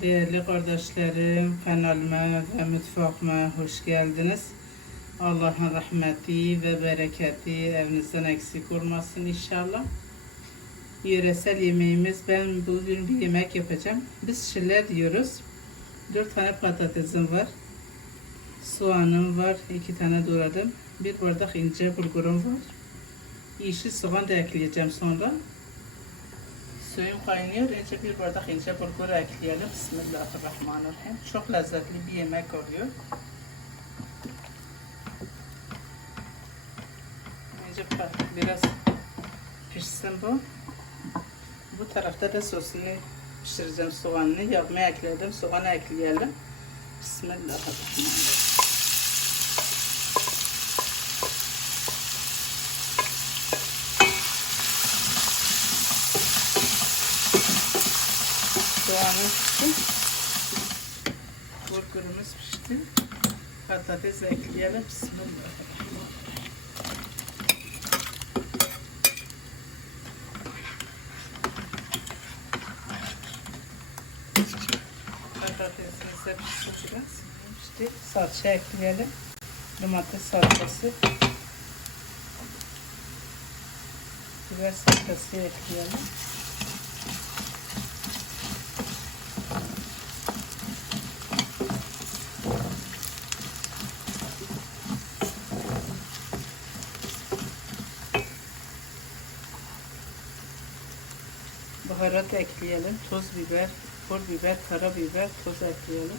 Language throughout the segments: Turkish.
Değerli kardeşlerim, kanalıma ve mutfağıma hoş geldiniz. Allah'ın rahmeti ve bereketi evinizden eksik olmasın inşallah. Yöresel yemeğimiz, ben bugün bir yemek yapacağım. Biz şiller diyoruz. Dört tane patatesim var. Soğanım var, iki tane doğradım. Bir bardak ince bulgurum var. Yeşil soğan da ekleyeceğim sonra. Suyum kaynıyor. Önce bir bardak ince bulgur ekleyelim. Bismillahirrahmanirrahim. Çok lezzetli bir yemek oluyor. Önce biraz pişsin bu. Bu tarafta da sosunu pişireceğim soğanını. Yağımı ekledim. Soğanı ekleyelim. Bismillahirrahmanirrahim. Soğanı pişti. Bulgurumuz pişti. Patates ekleyelim. Bismillahirrahmanirrahim. Patatesimiz de pişti biraz. Pişti. Salça ekleyelim. Domates salçası. Biber salçası ekleyelim. Baharat ekleyelim. Toz biber, pul biber, karabiber, toz ekleyelim.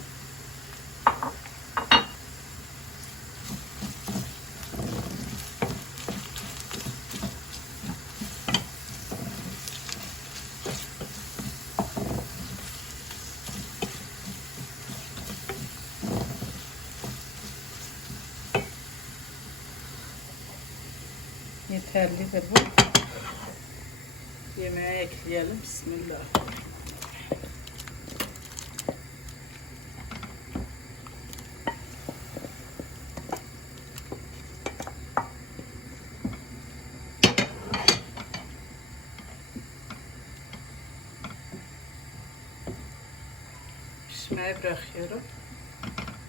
Yeterlidir bu. Yemeğe ekleyelim. Bismillah. Pişmeye bırakıyorum.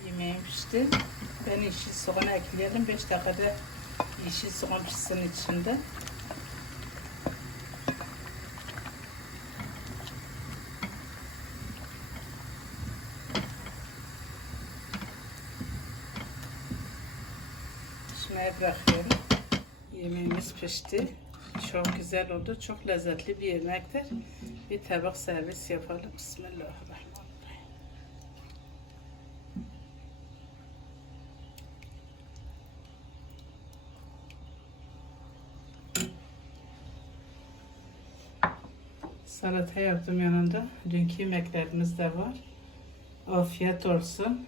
Yemeğim pişti. Ben yeşil soğan ekleyelim. 5 dakikada yeşil soğan pişsin içinde. Pişmeye bırakıyorum. Yemeğimiz pişti. Çok güzel oldu. Çok lezzetli bir yemektir. Bir tabak servis yapalım. Bismillahirrahmanirrahim. Salata yaptım yanında. Dünkü yemeklerimiz de var. Afiyet olsun.